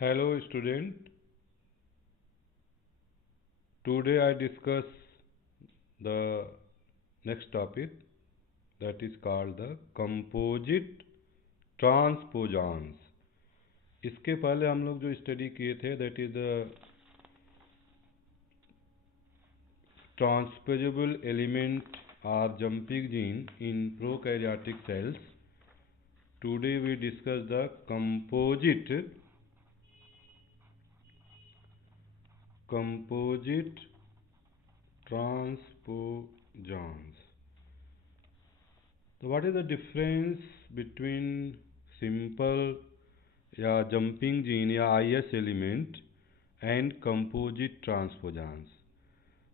Hello student, today I discuss the next topic that is called the composite transposons. इसके पहले हम लोग जो स्टडी किए थे that is the transposable element or jumping gene in prokaryotic cells. Today we discuss the composite transposons. So what is the difference between simple या jumping gene या IS element and composite transposons?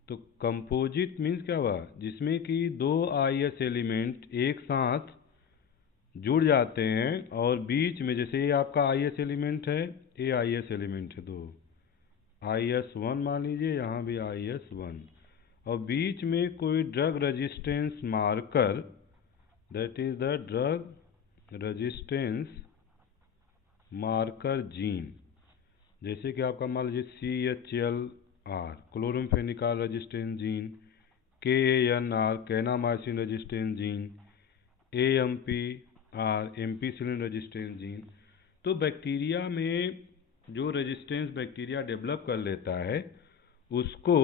तो composite means क्या हुआ, जिसमें कि दो IS element एक साथ जुड़ जाते हैं और बीच में, जैसे ये आपका आईएस एलिमेंट है, ये आईएस एलिमेंट है, दो IS1 मान लीजिए, यहाँ भी IS1, और बीच में कोई drug resistance marker, that is the drug resistance marker gene, जैसे कि आपका मान लीजिए CHLR chloramphenicol resistance gene, KANR kanamycin resistance gene, AMPR ampicillin resistance gene. तो बैक्टीरिया में जो रेजिस्टेंस बैक्टीरिया डेवलप कर लेता है उसको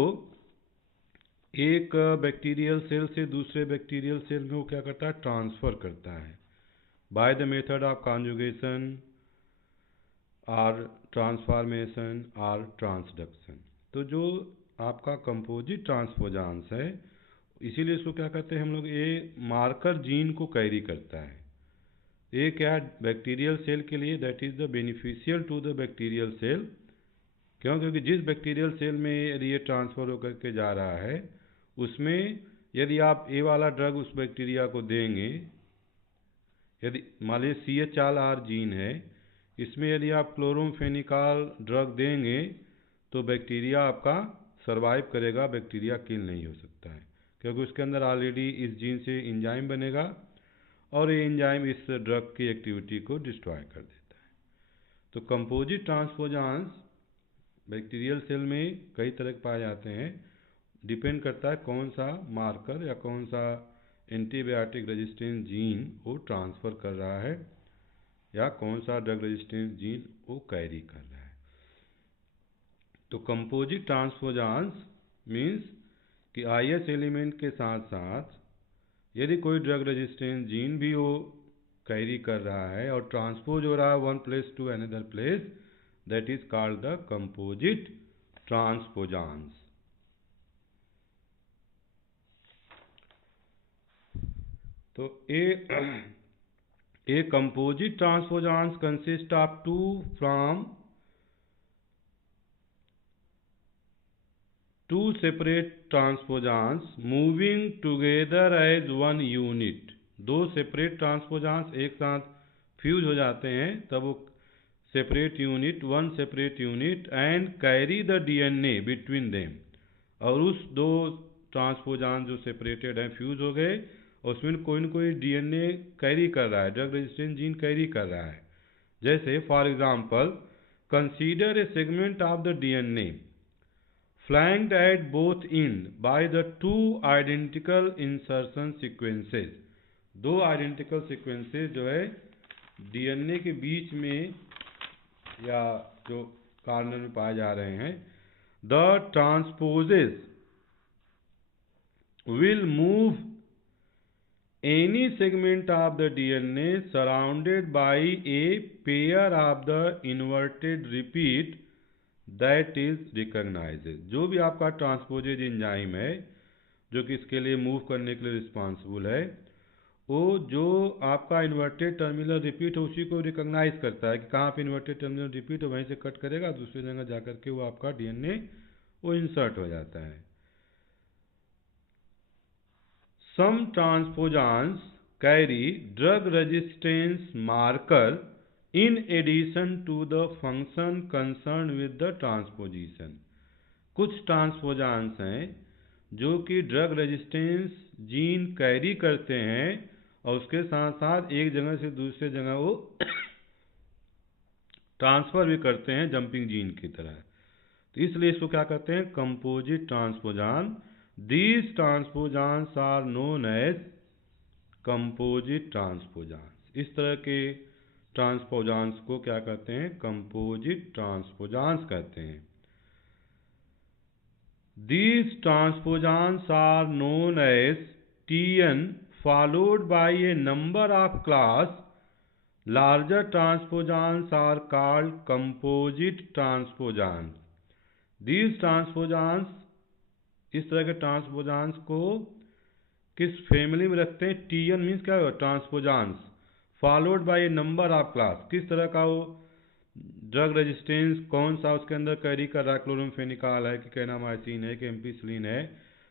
एक बैक्टीरियल सेल से दूसरे बैक्टीरियल सेल में वो क्या करता है, ट्रांसफ़र करता है by the method of conjugation or transformation or transduction. तो जो आपका कंपोजिट ट्रांसपोजांस है, इसीलिए इसको क्या कहते हैं हम लोग, ये मार्कर जीन को कैरी करता है। ये क्या है बैक्टीरियल सेल के लिए, that is the beneficial to the bacterial cell. क्यों? क्योंकि जिस बैक्टीरियल सेल में यदि ये ट्रांसफ़र होकर के जा रहा है, उसमें यदि आप ए वाला ड्रग उस बैक्टीरिया को देंगे, यदि मान लीजिए CHLR जीन है, इसमें यदि आप क्लोरोमफेनिकॉल ड्रग देंगे तो बैक्टीरिया आपका सरवाइव करेगा, बैक्टीरिया किल नहीं हो सकता है, क्योंकि उसके अंदर ऑलरेडी इस जीन से एंजाइम बनेगा और ये एंजाइम इस ड्रग की एक्टिविटी को डिस्ट्रॉय कर देता है। तो कंपोजिट ट्रांसपोजांस बैक्टीरियल सेल में कई तरह के पाए जाते हैं, डिपेंड करता है कौन सा मार्कर या कौन सा एंटीबायोटिक रेजिस्टेंस जीन वो ट्रांसफ़र कर रहा है या कौन सा ड्रग रेजिस्टेंस जीन वो कैरी कर रहा है। तो कंपोजिट ट्रांसपोजांस मीन्स कि आईएस एलिमेंट के साथ साथ यदि कोई ड्रग रेजिस्टेंस जीन भी वो कैरी कर रहा है और ट्रांसपोज हो रहा है one place to another place, that is called the composite transposons. तो a composite transposons consist of two separate transposons moving together as one unit। दो सेपरेट ट्रांसपोजांस एक साथ फ्यूज हो जाते हैं तब वो separate unit, one separate unit and carry the DNA between them. और उस दो ट्रांसपोजान जो सेपरेटेड हैं, फ्यूज हो गए, उसमें कोई न कोई DNA कैरी कर रहा है, ड्रग रेजिस्टेंस जीन कैरी कर रहा है। जैसे for example, consider A segment of the DNA flanked at both end by the two identical insertion sequences। दो आइडेंटिकल सीक्वेंसेस जो है DNA के बीच में या जो कार्नर में पाए जा रहे हैं, the transposes will move any segment of the DNA surrounded by a pair of the inverted repeat that is recognized। जो भी आपका ट्रांसपोजेज एंजाइम है जो कि इसके लिए मूव करने के लिए रिस्पॉन्सिबल है, वो जो आपका इन्वर्टेड टर्मिनल रिपीट है उसी को रिकॉग्नाइज करता है कि कहाँ पे इन्वर्टेड टर्मिनल रिपीट है, वहीं से कट करेगा, दूसरी जगह जाकर के वो आपका DNA वो इंसर्ट हो जाता है। Some transposons carry drug resistance marker in addition to the function concerned with the transposition। कुछ ट्रांसपोजांस हैं जो कि ड्रग रेजिस्टेंस जीन कैरी करते हैं और उसके साथ साथ एक जगह से दूसरे जगह वो ट्रांसफ़र भी करते हैं जंपिंग जीन की तरह। तो इसलिए इसको क्या कहते हैं, composite transposon. These transposons are known as composite transposons. इस तरह के ट्रांसपोजान्स को क्या कहते हैं, कंपोजिट ट्रांसपोजान्स कहते हैं। These transposons are known as Tn followed by a number of class. Larger transposons are called composite transposons. These transposons, इस तरह के ट्रांसपोजान्स को किस फैमिली में रखते हैं, Tn मीन्स क्या होगा, transposons, followed by a number of class. किस तरह का वो ड्रग रेजिस्टेंस कौन सा उसके अंदर कैरी कर रहा है, क्लोरमफेनिकॉल है कि कैनामाइसिन है कि एम्पिसिलिन है।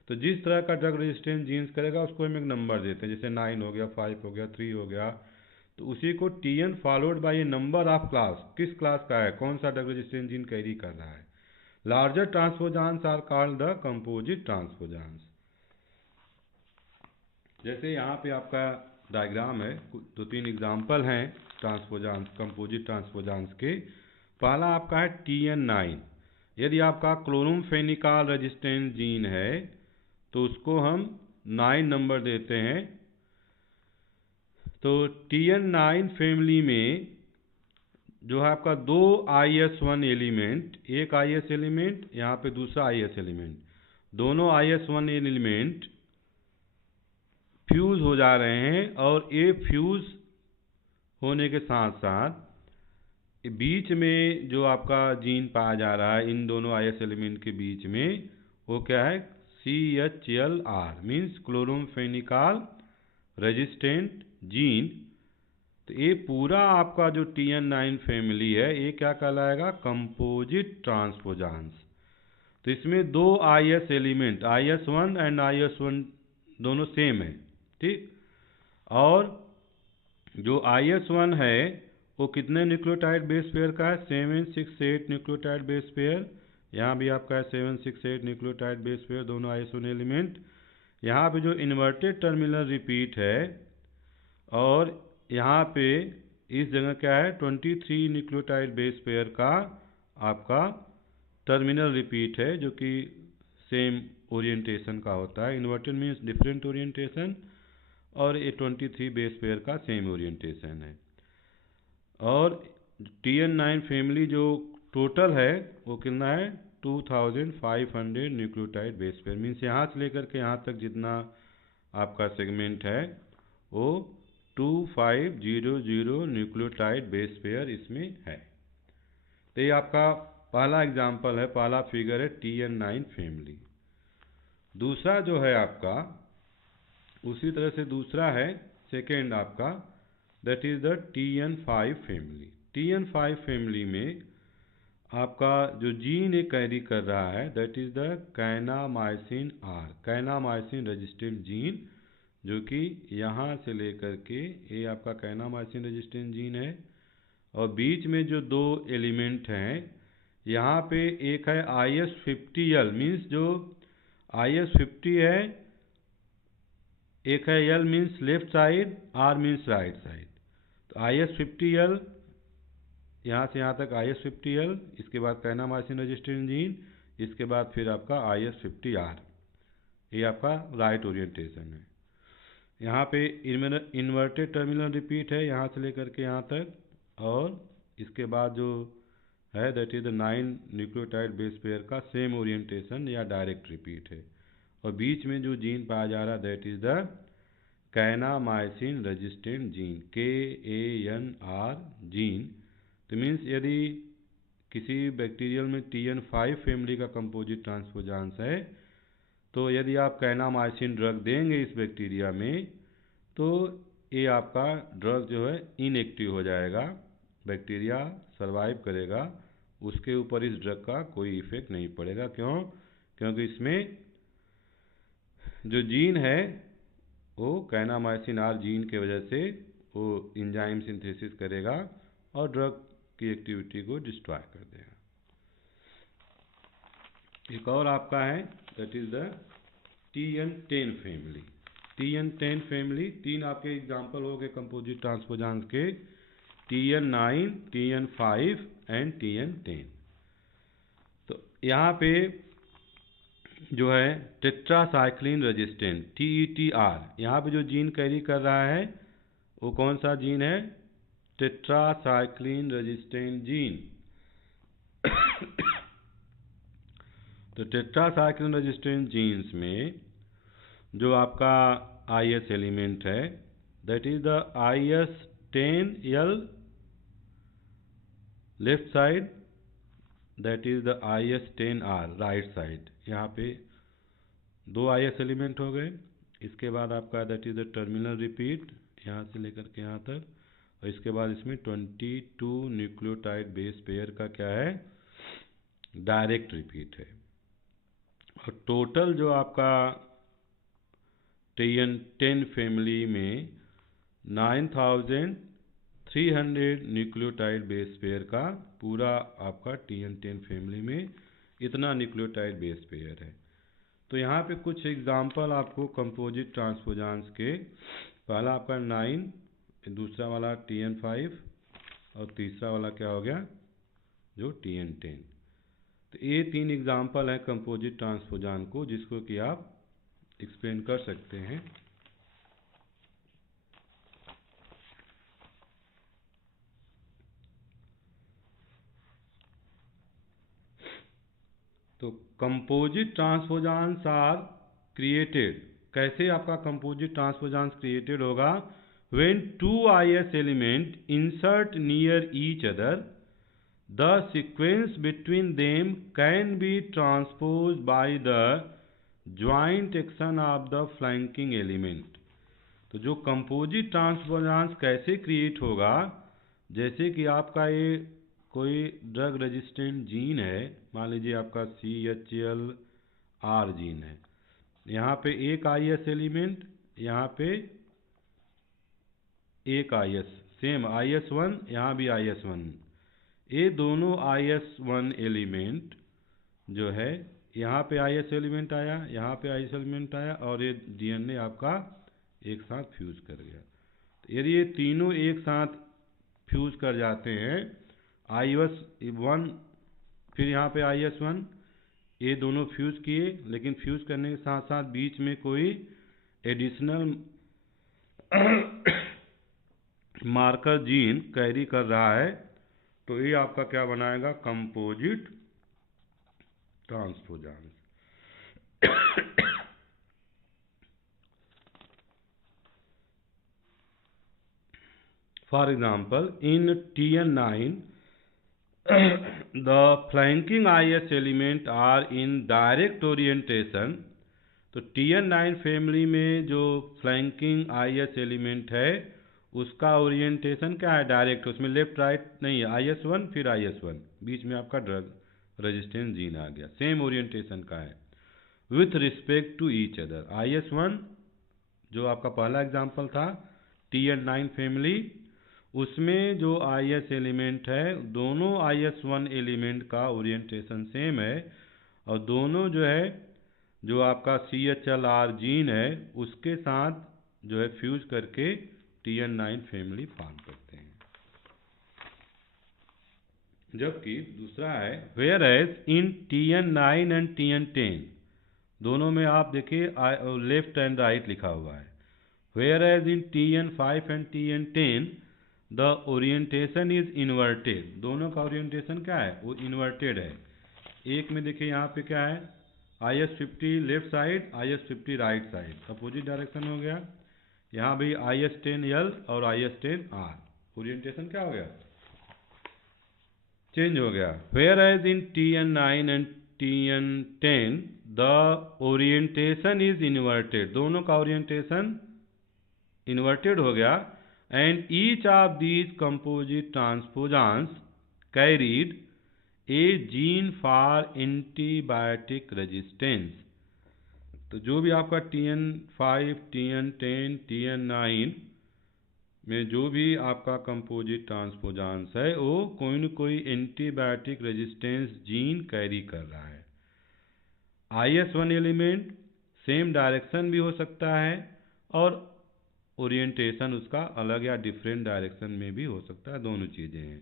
तो जिस तरह का ड्रग रेजिस्टेंस जीन्स करेगा उसको हम एक नंबर देते हैं, जैसे 9 हो गया, 5 हो गया, 3 हो गया। तो उसी को Tn followed by a number of class, किस क्लास का है, कौन सा ड्रग रेजिस्टेंस जीन कैरी कर रहा है। Larger transposons are called the composite transposons. जैसे यहाँ पे आपका डायग्राम है, 2-3 एग्जाम्पल हैं ट्रांसपोजान्स, कंपोजिट ट्रांसपोजान्स के। पहला आपका है Tn9। यदि आपका क्लोरमफेनिकॉल रेजिस्टेंस जीन है तो उसको हम 9 नंबर देते हैं। तो Tn9 फैमिली में जो है आपका 2 IS1 एलिमेंट, एक IS एलिमेंट यहाँ पे दूसरा IS एलिमेंट, दोनों IS1 एलिमेंट फ्यूज़ हो जा रहे हैं। और ये फ्यूज़ होने के साथ साथ बीच में जो आपका जीन पाया जा रहा है इन दोनों IS एलिमेंट के बीच में, वो क्या है, CHLR means chloramphenicol resistant gene. तो ये पूरा आपका जो Tn9 फैमिली है ये क्या कहलाएगा, कंपोजिट ट्रांसपोजान्स। तो इसमें 2 IS element, IS1 and IS1 दोनों सेम है, ठीक। और जो IS1 है वो कितने न्यूक्लियोटाइड बेस पेयर का है, 768 न्यूक्लियोटाइड बेस पेयर। यहाँ भी आपका है 768 न्यूक्लियोटाइड बेस पेयर, दोनों IS1 एलिमेंट। यहाँ पे जो इन्वर्टेड टर्मिनल रिपीट है, और यहाँ पे इस जगह क्या है, 23 न्यूक्लियोटाइड बेस पेयर का आपका टर्मिनल रिपीट है, जो कि सेम ओरिएंटेशन का होता है। इन्वर्टेड मीन्स डिफरेंट ओरिएंटेशन, और ये 23 बेस पेयर का सेम ओरिएंटेशन है। और Tn9 फैमिली जो टोटल है वो कितना है, 2500 न्यूक्लियोटाइड बेस पेयर। मीन्स यहाँ से लेकर के यहाँ तक जितना आपका सेगमेंट है वो 2500 न्यूक्लियोटाइड बेस पेयर इसमें है। तो ये आपका पहला एग्जाम्पल है, पहला फिगर है Tn9 फैमिली। दूसरा जो है आपका उसी तरह से दूसरा है, सेकेंड आपका, that is the Tn5 family. Tn5 family में आपका जो जीन ये कैरी कर रहा है that is the kanamycin R, kanamycin resistant gene, जो कि यहाँ से लेकर के ये आपका कैनामाइसिन रेजिस्टेंट जीन है। और बीच में जो 2 एलिमेंट हैं, यहाँ पे एक है IS50L मीन्स जो IS50 है, एक है L means left side, R means right side. तो IS50L, यहाँ से यहाँ तक IS50L, इसके बाद कैनामाइसिन रेजिस्टेंट जीन, इसके बाद फिर आपका IS50R। ये आपका राइट ओरिएंटेशन है। यहाँ पे इन्वर्टेड टर्मिनल रिपीट है यहाँ से लेकर के यहाँ तक, और इसके बाद जो है that is the 9 nucleotide base pair का सेम ओरिएंटेशन या डायरेक्ट रिपीट है। और बीच में जो जीन पाया जा रहा है that is the kanamycin resistant gene, KANR gene. तो मीन्स यदि किसी बैक्टीरियल में Tn5 फैमिली का कंपोजिट ट्रांसपोजांस है, तो यदि आप कैनामाइसिन ड्रग देंगे इस बैक्टीरिया में, तो ये आपका ड्रग जो है इनएक्टिव हो जाएगा, बैक्टीरिया सर्वाइव करेगा, उसके ऊपर इस ड्रग का कोई इफेक्ट नहीं पड़ेगा। क्यों? क्योंकि इसमें जो जीन है वो कैनामाइसिन आर जीन के वजह से वो एंजाइम सिंथेसिस करेगा और ड्रग की एक्टिविटी को डिस्ट्रॉय कर देगा। एक और आपका है that is the Tn10 family. Tn10 family 3 आपके एग्जाम्पल हो गए कंपोजिट ट्रांसपोजांस के, TN9, TN5 एंड TN10। तो यहाँ पे जो है टेट्रासाइक्लिन रेजिस्टेंस TETR, यहाँ पे जो जीन कैरी कर रहा है वो कौन सा जीन है? Tetracycline resistant gene. तो टेट्रासाइक्लिन रेजिस्टेंट जीन्स में जो आपका IS एलिमेंट है that is the IS10L left side, that is the IS10R right side. यहाँ पे दो IS एलिमेंट हो गए। इसके बाद आपका that is the terminal repeat यहाँ से लेकर के यहाँ तक, और इसके बाद इसमें 22 न्यूक्लियोटाइड बेस पेयर का क्या है? डायरेक्ट रिपीट है। और टोटल जो आपका TN10 फैमिली में 9300 न्यूक्लियोटाइड बेस पेयर का पूरा आपका TN10 फैमिली में इतना न्यूक्लियोटाइड बेस पेयर है। तो यहाँ पे कुछ एग्जांपल आपको कंपोजिट ट्रांसपोजांस के, पहला आपका 9, दूसरा वाला TN5 और तीसरा वाला क्या हो गया? जो TN10। तो ये 3 एग्जांपल है कंपोजिट ट्रांसपोजान को जिसको कि आप एक्सप्लेन कर सकते हैं। तो कंपोजिट ट्रांसपोजांस आर क्रिएटेड, कैसे आपका कंपोजिट ट्रांसपोजांस क्रिएटेड होगा? When 2 IS element insert near each other the sequence between them can be transposed by the joint action of the flanking element। तो जो कंपोजिट ट्रांसपोजांस कैसे क्रिएट होगा? जैसे कि आपका ये कोई ड्रग रेजिस्टेंट जीन है, मान लीजिए आपका CHLR जीन है, यहाँ पे एक IS एलिमेंट, यहाँ पे एक IS, सेम IS1, यहाँ भी IS1। ये दोनों IS1 एलिमेंट जो है, यहाँ पे IS एलिमेंट आया, यहाँ पे IS एलिमेंट आया, और ये DNA आपका एक साथ फ्यूज कर गया। तो यदि ये तीनों एक साथ फ्यूज कर जाते हैं, IS1 फिर यहाँ पे IS1, ये दोनों फ्यूज किए, लेकिन फ्यूज करने के साथ साथ बीच में कोई एडिशनल मार्कर जीन कैरी कर रहा है, तो ये आपका क्या बनाएगा? Composite transposons. For example in TN9 the flanking IS element are in direct orientation। तो TN9 फैमिली में जो फ्लैंकिंग IS एलिमेंट है उसका ओरिएंटेशन क्या है? डायरेक्ट, उसमें लेफ्ट राइट नहीं है, IS1 फिर IS1, बीच में आपका ड्रग रेजिस्टेंस जीन आ गया, सेम ओरिएंटेशन का है with respect to each other. IS1 जो आपका पहला एग्जांपल था TN9 फैमिली, उसमें जो IS एलिमेंट है दोनों IS1 एलिमेंट का ओरिएंटेशन सेम है, और दोनों जो है जो आपका CHLR जीन है उसके साथ जो है फ्यूज करके TN9 फैमिली फॉर्म करते हैं। जबकि दूसरा है whereas in TN9 and TN10, दोनों में आप देखिए लेफ्ट एंड राइट लिखा हुआ है। Whereas in TN5 and TN10 the orientation is inverted, दोनों का ओरिएंटेशन क्या है? वो इन्वर्टेड है। एक में देखिए यहाँ पे क्या है? IS50 left side, IS50 right side, opposite direction हो गया। यहाँ भी IS10L और IS10R, ओरिएंटेशन क्या हो गया? चेंज हो गया। Whereas in TN9 and TN10 the orientation is inverted, दोनों का ओरिएंटेशन इन्वर्टेड हो गया। And each of these composite transposons carried a gene for antibiotic resistance. तो जो भी आपका TN5, TN10, TN9 में जो भी आपका कंपोजिट ट्रांसपोजांस है वो कोई न कोई एंटीबायोटिक रेजिस्टेंस जीन कैरी कर रहा है। IS1 एलिमेंट सेम डायरेक्शन भी हो सकता है और ओरिएंटेशन उसका अलग या डिफरेंट डायरेक्शन में भी हो सकता है, दोनों चीज़ें हैं।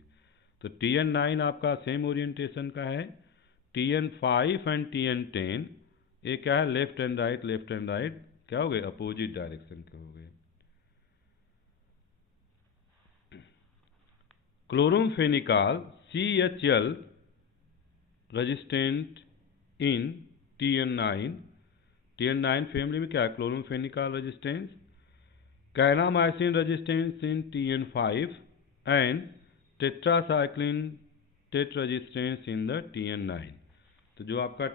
तो TN9 आपका सेम ओरिएंटेशन का है। TN5 एंड TN10 ये क्या है, लेफ्ट एंड राइट क्या हो गए, अपोजिट डायरेक्शन के हो गए। Chloramphenicol CHL resistant in TN9 family में क्या है, chloramphenicol resistance, kanamycin resistance in TN5 and tetracycline tet resistance in the TN9। तो जो आपका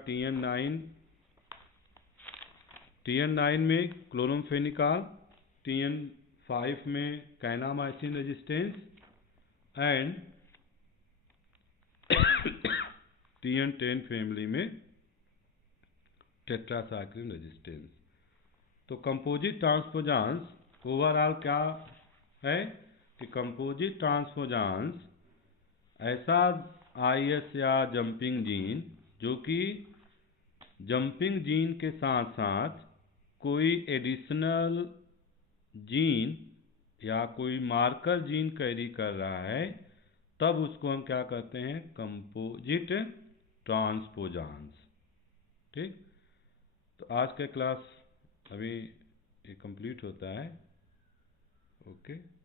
TN9 में क्लोरोम्फेनिकॉल, TN5 में kanamycin resistance and TN10 family में टेट्रासाइक्लिन रेजिस्टेंस। तो कंपोजिट ट्रांसपोजांस ओवरऑल क्या है कि कंपोजिट ट्रांसपोजांस ऐसा IS या जंपिंग जीन जो कि जंपिंग जीन के साथ साथ कोई एडिशनल जीन या कोई मार्कर जीन कैरी कर रहा है, तब उसको हम क्या कहते हैं, कंपोजिट ट्रांसपोजांस। ठीक, तो आज का क्लास अभी ये कंप्लीट होता है। ओके।